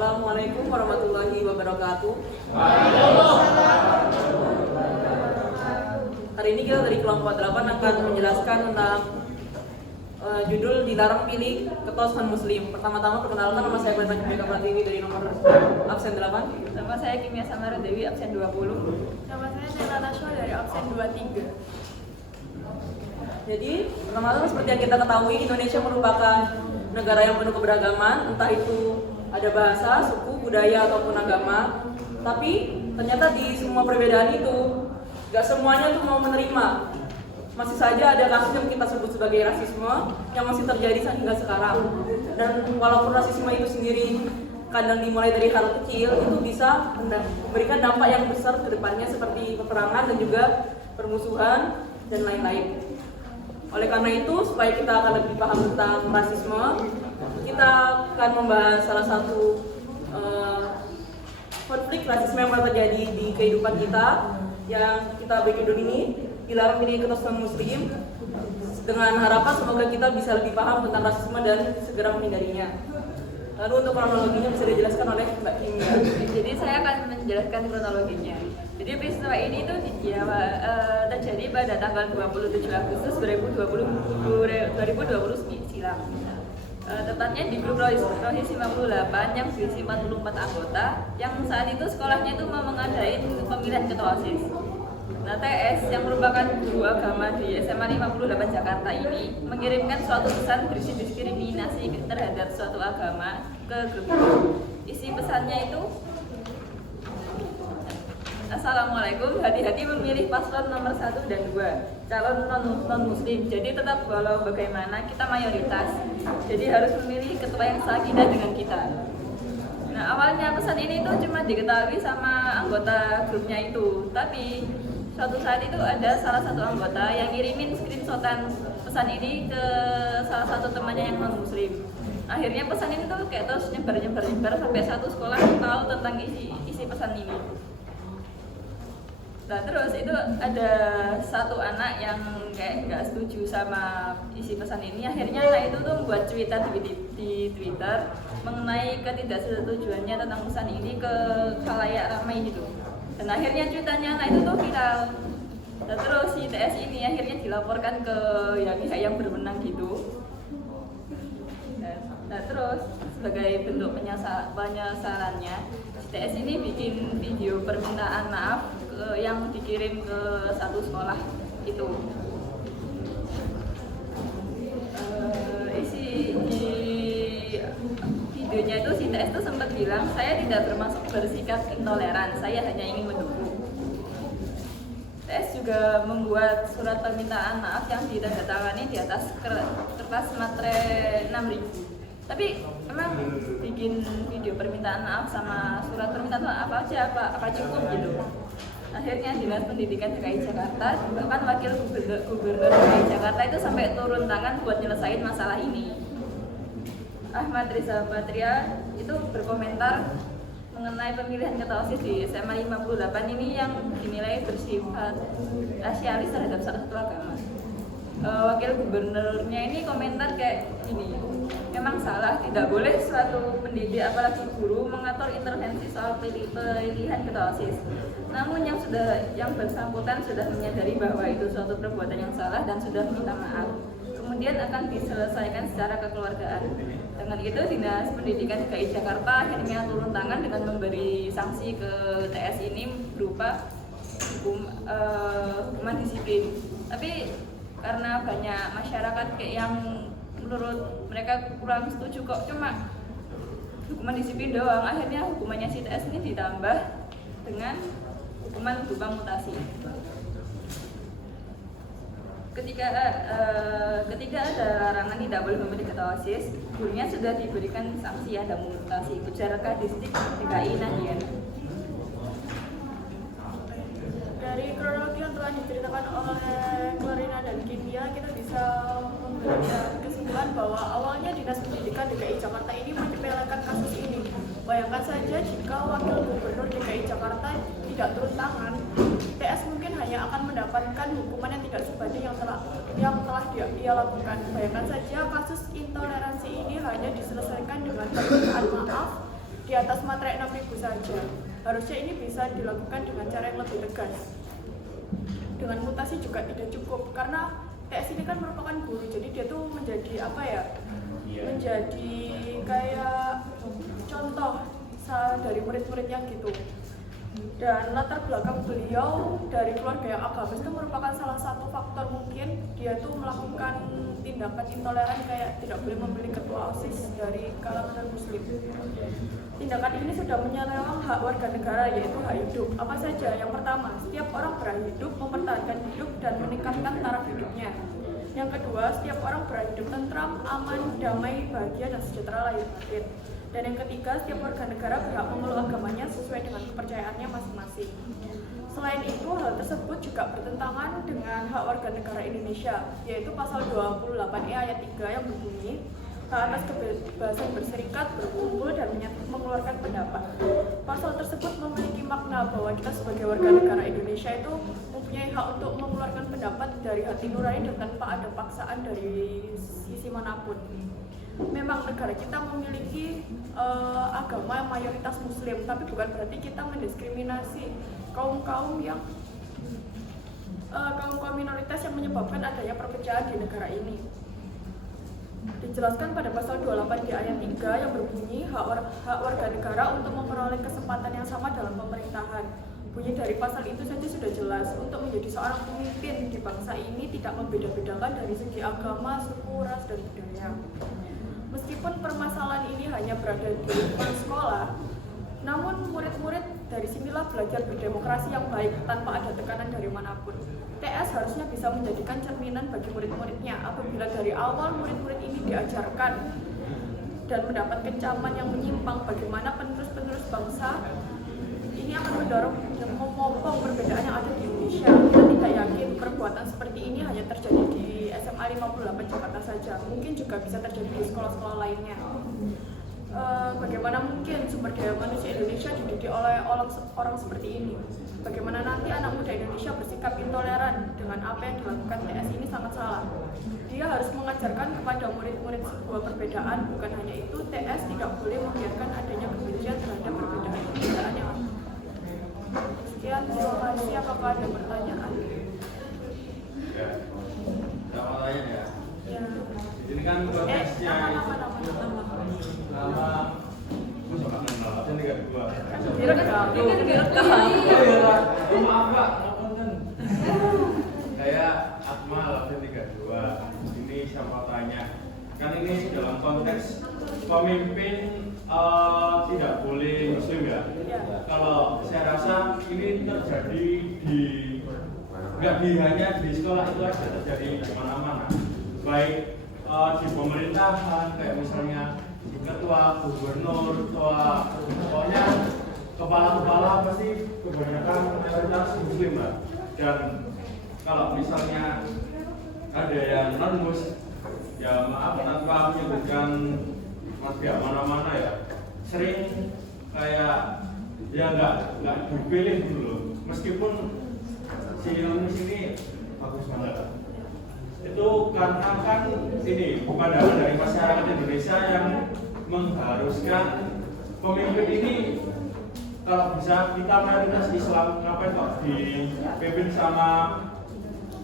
Assalamualaikum warahmatullahi wabarakatuh. Hari ini kita dari kelompok 8 akan menjelaskan tentang judul dilarang pilih ketua muslim. Pertama-tama perkenalkan, nama saya Glenn Mika Pratiwi dari nomor absen 8. Nama saya Kimia Samara Dewi absen 20. Nama saya Nela Nashwa dari absen 23. Jadi pertama-tama seperti yang kita ketahui, Indonesia merupakan negara yang penuh keberagaman, entah itu ada bahasa, suku, budaya ataupun agama. Tapi ternyata di semua perbedaan itu gak semuanya tuh mau menerima. Masih saja ada kasus yang kita sebut sebagai rasisme yang masih terjadi hingga sekarang. Dan walaupun rasisme itu sendiri kadang dimulai dari hal kecil, itu bisa memberikan dampak yang besar ke depannya seperti peperangan dan juga permusuhan dan lain-lain. Oleh karena itu, supaya kita akan lebih paham tentang rasisme, kita akan membahas salah satu konflik rasisme yang terjadi di kehidupan kita yang kita bagi judul ini, dilarang pilih ketua muslim, dengan harapan semoga kita bisa lebih paham tentang rasisme dan segera menghindarinya. Lalu untuk kronologinya bisa dijelaskan oleh Mbak Kimia. Jadi saya akan menjelaskan kronologinya. Jadi peristiwa ini itu terjadi pada tanggal 27 Agustus 2020 silam. Tepatnya di grup Rohis 58 yang berisi 44 anggota yang saat itu sekolahnya itu mau mengadain pemilihan ketua OSIS. Nah, TS yang merupakan guru agama di SMA 58 Jakarta ini mengirimkan suatu pesan berisi diskriminasi terhadap suatu agama ke grup itu. Isi pesannya itu, Assalamualaikum, hati-hati memilih paslon nomor 1 dan 2, calon non-muslim. Jadi tetap walau bagaimana kita mayoritas, jadi harus memilih ketua yang sakinah dengan kita. Nah, awalnya pesan ini tuh cuma diketahui sama anggota grupnya itu, tapi suatu saat itu ada salah satu anggota yang ngirimin screenshotan pesan ini ke salah satu temannya yang non-muslim. Akhirnya pesan ini tuh kayak terus nyebar sampai satu sekolah tahu tentang isi pesan ini. Nah, terus itu ada satu anak yang kayak nggak setuju sama isi pesan ini. Akhirnya anak itu tuh membuat cuitan di Twitter mengenai ketidaksetujuannya tentang pesan ini ke khalayak ramai gitu. Dan akhirnya cuitannya anak itu tuh viral. Dan terus si TS ini akhirnya dilaporkan ke pihak yang berwenang gitu. Nah, terus sebagai bentuk penyesalannya, si TS ini bikin video permintaan maaf yang dikirim ke satu sekolah itu. Isi di videonya itu si TS itu sempat bilang, saya tidak bermaksud bersikap intoleran, saya hanya ingin mendukung. TS juga membuat surat permintaan maaf yang ditandatangani di atas kertas materai 6.000. Tapi emang bikin video permintaan maaf sama surat permintaan maaf apa cukup gitu. Akhirnya Dinas Pendidikan DKI Jakarta, bahkan Wakil Gubernur DKI Jakarta itu sampai turun tangan buat nyelesain masalah ini. Ahmad Riza Patria itu berkomentar mengenai pemilihan ketua OSIS di SMA 58 ini yang dinilai bersifat rasialis terhadap salah satu agama. Wakil Gubernurnya ini komentar kayak gini, memang salah, tidak boleh suatu pendidik apalagi guru mengatur intervensi soal pilihan ketua OSIS. Namun yang bersangkutan sudah menyadari bahwa itu suatu perbuatan yang salah dan sudah minta maaf. Kemudian akan diselesaikan secara kekeluargaan. Dengan itu Dinas Pendidikan DKI Jakarta akhirnya turun tangan dengan memberi sanksi ke TS ini berupa hukuman disiplin. Tapi karena banyak masyarakat kayak yang menurut mereka kurang setuju kok cuma hukuman disiplin doang, akhirnya hukumannya si TS ini ditambah dengan hukuman berupa mutasi. Ketika ada larangan tidak boleh memilih ketua OSIS, gurunya sudah diberikan sanksi ada mutasi. Ujar Kadistik DKI Nadian. Dari kronologi yang telah diceritakan oleh Clarina dan Kimia, kita bisa membuat kesimpulan bahwa awalnya Dinas Pendidikan DKI Jakarta ini menyepelekan kasus ini. Bayangkan saja jika Wakil Gubernur DKI Jakarta tidak turun tangan, TS mungkin hanya akan mendapatkan hukuman yang tidak sebanding yang telah ia lakukan. Bayangkan saja kasus intoleransi ini hanya diselesaikan dengan permintaan maaf di atas materai 6.000 saja. Harusnya ini bisa dilakukan dengan cara yang lebih tegas. Dengan mutasi juga tidak cukup, karena TS ini kan merupakan guru, jadi dia tuh menjadi apa ya? Menjadi kayak contoh dari murid-muridnya gitu. Dan latar belakang beliau dari keluarga yang agamis itu merupakan salah satu faktor mungkin dia tuh melakukan tindakan intoleran kayak tidak boleh memilih ketua OSIS dari kalangan muslim. Tindakan ini sudah menyerang hak warga negara, yaitu hak hidup. Apa saja? Yang pertama, setiap orang berhak hidup, mempertahankan hidup dan meningkatkan taraf hidupnya. Yang kedua, setiap orang berhak hidup tentram, aman, damai, bahagia, dan sejahtera lahir batin. Dan yang ketiga, setiap warga negara berhak memeluk agamanya sesuai dengan kepercayaannya masing-masing. Selain itu, hal tersebut juga bertentangan dengan hak warga negara Indonesia, yaitu pasal 28E ayat 3 yang berbunyi, hak atas kebebasan berserikat, berkumpul, dan mengeluarkan pendapat. Pasal tersebut memiliki makna bahwa kita sebagai warga negara Indonesia itu mempunyai hak untuk mengeluarkan pendapat dari hati nurani dan tanpa ada paksaan dari sisi manapun. Memang negara kita memiliki agama mayoritas muslim, tapi bukan berarti kita mendiskriminasi kaum-kaum minoritas yang menyebabkan adanya perpecahan di negara ini. Dijelaskan pada pasal 28 di ayat 3 yang berbunyi hak warga negara untuk memperoleh kesempatan yang sama dalam pemerintahan. Bunyi dari pasal itu saja sudah jelas, untuk menjadi seorang pemimpin di bangsa ini tidak membeda-bedakan dari segi agama, suku, ras, dan budaya. Meskipun permasalahan ini hanya berada di lingkungan sekolah, namun murid-murid dari sinilah belajar berdemokrasi yang baik tanpa ada tekanan dari manapun. TS harusnya bisa menjadikan cerminan bagi murid-muridnya apabila dari awal murid-murid ini diajarkan dan mendapat kecaman yang menyimpang bagaimana penerus-penerus bangsa ini akan mendorong dan memopong perbedaan yang ada di Indonesia. Kita tidak yakin perbuatan seperti ini hanya terjadi di SMA 58 Jakarta saja, mungkin juga bisa terjadi di sekolah-sekolah lainnya. Bagaimana mungkin sumber daya manusia Indonesia dididik oleh orang seperti ini? Bagaimana nanti anak muda Indonesia bersikap intoleran dengan apa yang dilakukan TS ini sangat salah. Dia harus mengajarkan kepada murid-murid sebuah perbedaan, bukan hanya itu, TS tidak boleh membiarkan adanya kebencian terhadap perbedaan yang ada. Sekian, terima kasih. Apakah ada pertanyaan? Ya, ada pertanyaan ya? Ya. Ini kan konteksnya Nama. absen 32. Direkam. Oh maaf Pak, saya Akmal absen 32. Ini siapa tanya? Kan ini dalam konteks pemimpin tidak boleh muslim ya. Kalau saya rasa ini terjadi nggak hanya di sekolah itu aja, terjadi di mana-mana. Baik di pemerintahan, kayak misalnya ketua, gubernur, pokoknya kepala-kepala pasti kebanyakan mayoritas muslim lah. Dan kalau misalnya ada yang non-mus, ya maaf tanpa menyebutkan pihak mana-mana ya, sering kayak ya nggak dipilih dulu, meskipun si non-mus ini bagus banget. Itu karena kan ini pandangan dari masyarakat Indonesia yang mengharuskan pemimpin ini kalau bisa kita mayoritas Islam, ngapain kok dipimpin sama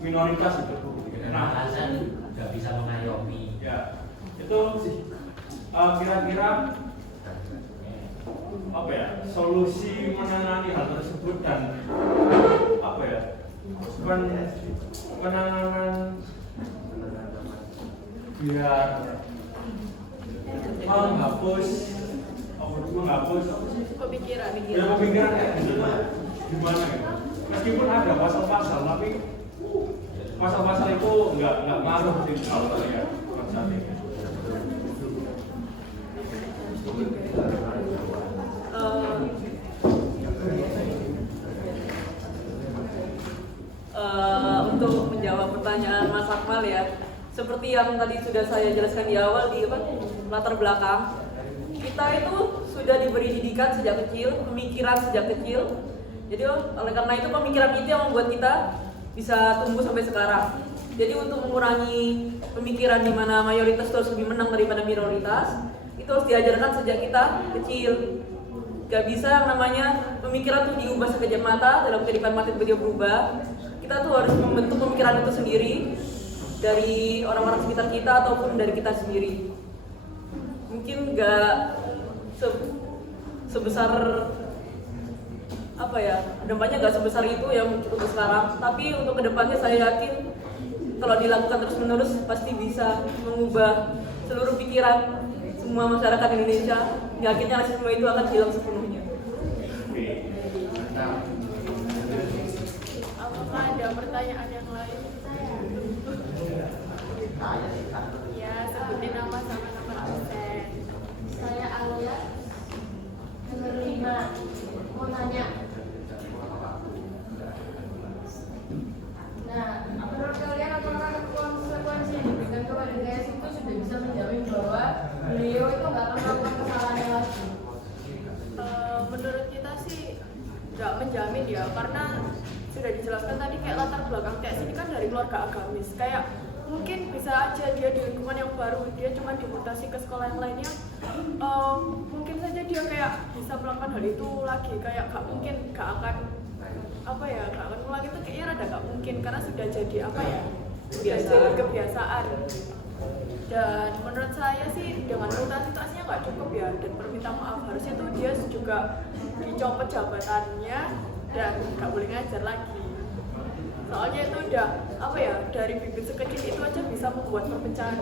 minoritas itu? Nah, alasan nggak bisa mengayomi. Ya, itu kira-kira apa ya, solusi menangani hal tersebut dan apa ya, penanganan biar menghapus Pemikiran. pemikiran kayak gitu tuh gimana ya? Meskipun ada pasal-pasal, tapi pasal-pasal itu nggak ngaruh sih kalau saya saat ini. Untuk menjawab pertanyaan Mas Akmal ya, seperti yang tadi sudah saya jelaskan di awal di latar belakang, kita itu sudah diberi didikan sejak kecil, pemikiran sejak kecil. Jadi oleh karena itu pemikiran itu yang membuat kita bisa tumbuh sampai sekarang. Jadi untuk mengurangi pemikiran di mana mayoritas itu harus lebih menang daripada minoritas, kita itu harus diajarkan sejak kita kecil. Gak bisa yang namanya pemikiran tuh diubah sekejap mata, dalam kehidupan mati tiba-tiba berubah. Kita tuh harus membentuk pemikiran itu sendiri dari orang-orang sekitar kita ataupun dari kita sendiri. Mungkin gak sebesar apa ya, dampaknya gak sebesar itu yang untuk sekarang, tapi untuk kedepannya saya yakin kalau dilakukan terus-menerus pasti bisa mengubah seluruh pikiran semua masyarakat Indonesia. Yakinnya rasisme itu akan hilang sepenuhnya. Apakah ada pertanyaan yang lain? Ya, sebutin nama sama nomor absen. Saya Alia, nomor 5, mau tanya. Nah, menurut kalian apakah konsekuensi yang diberikan kepada GS itu sudah bisa menjamin bahwa beliau itu nggak akan melakukan kesalahan lagi? Menurut kita sih nggak menjamin ya, karena sudah dijelaskan tadi kayak latar belakang kayak sini kan dari keluarga agamis. Kayak mungkin bisa aja dia di lingkungan yang baru, dia cuma dimutasi ke sekolah yang lainnya, mungkin saja dia kayak bisa melakukan hal itu lagi. Kayak gak mungkin, gak akan apa ya, gak akan ulang itu kayaknya rada gak mungkin karena sudah jadi apa ya, sudah jadi kebiasaan. Dan menurut saya sih dengan mutasi tasnya nggak cukup ya, dan perminta maaf, harusnya tuh dia juga dicopot jabatannya dan nggak boleh ngajar lagi. Soalnya itu udah apa ya, dari bibit sekecil itu aja bisa membuat perpecahan.